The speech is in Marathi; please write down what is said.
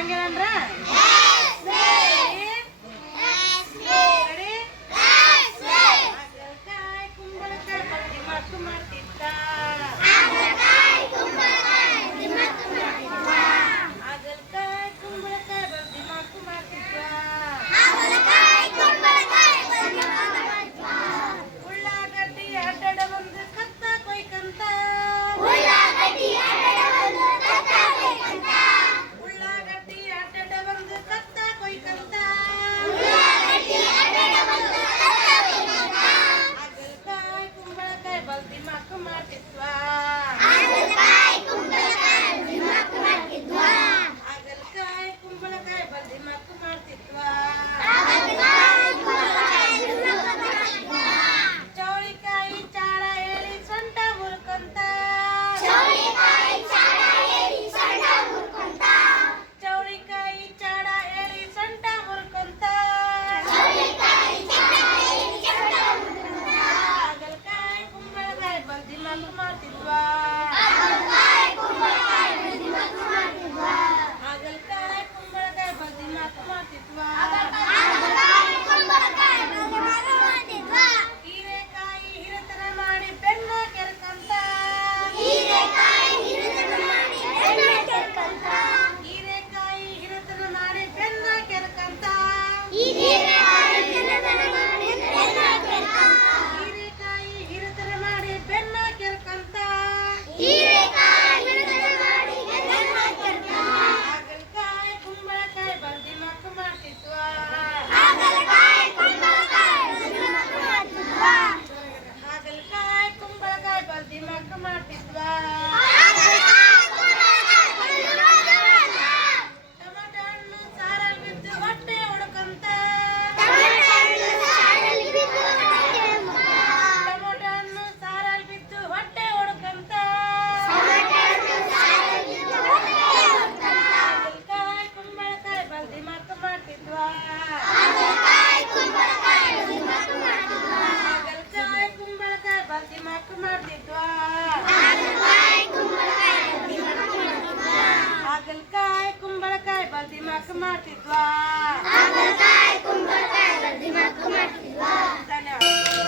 ಹಂಗೇನಂದ್ರೆ It's pessoal. काय कुंभळ काय बलदी माक मारती काय कुंभळ काय बलदी माक मारती धन्यवाद